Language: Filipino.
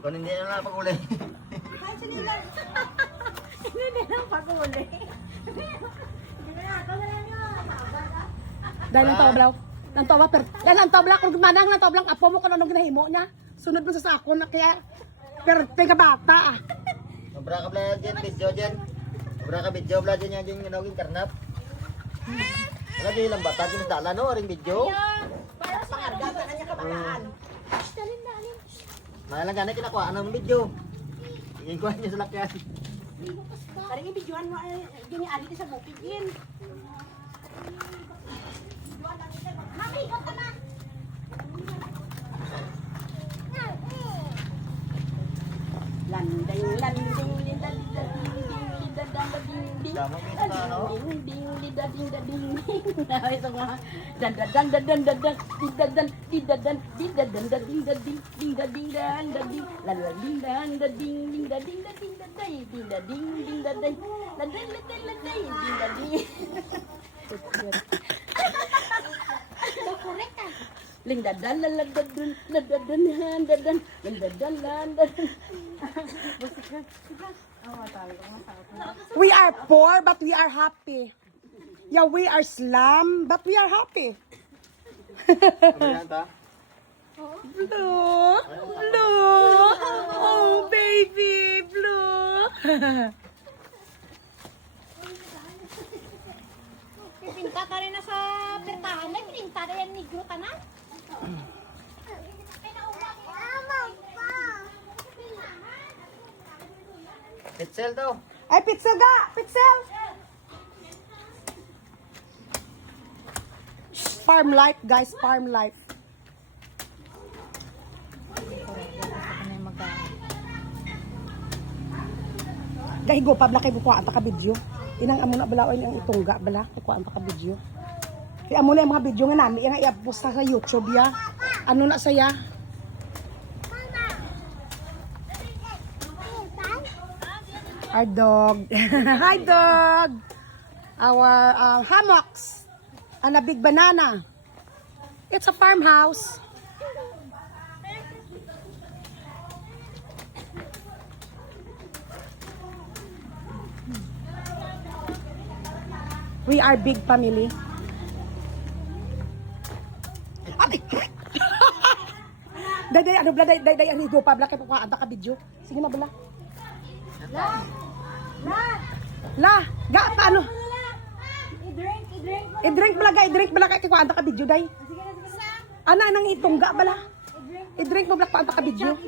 Kung hindi na lang pag-uli. Ay, sige lang. Hindi lang pag-uli. Hindi na ako na lang yun. Dahil lang toblaw. Lang toblaw, pero dahil lang toblaw, kung manang lang toblaw, apo mo kung anong ginahimo niya. Sunod mo sa sako na kaya, pero teka bata ah. Sobra ka bla dyan, video dyan. Sobra ka video bla dyan yan dyan ginawin karnap. Wala dyan ilang bata dyan dala no, ring video. Para sa karga, sa kanya kabataan. Dalin. Malang ganay kinakuha ng video. Tingin ko niya sa lakyan. Parang i-videoan mo, gini ali sa bukid yun. Mami, ikot ka na. Landing, landing, Damo kita na no. We are poor, but we are happy. Yeah, we are slum, but we are happy. Ano ta? Blue, blue, oh baby, blue. Pinta ka rin na sa pertahan na, pinta na yan negro ka na. Pitzel daw. Ay, pitsel ga! Pitsel! Farm life, guys. Farm life. Gahigo pa bala kay bukuan pa ka video. Inang amo na bala o ang itungga bala bukuan pa ka video. Kaya amo na yung mga video nga nami nga i-post sa YouTube ya. Ano na saya? Our dog. Hi dog. Our hammocks and a big banana. It's a farmhouse. We are big family. Day ano bla day ang higo pa bla kay pukuan ta ka video. Sige na bla. La, ga paano? I-drink bala kay kuan ta ka video day. Ana nang itungga bala. I-drink mo bala kuan ta ka video.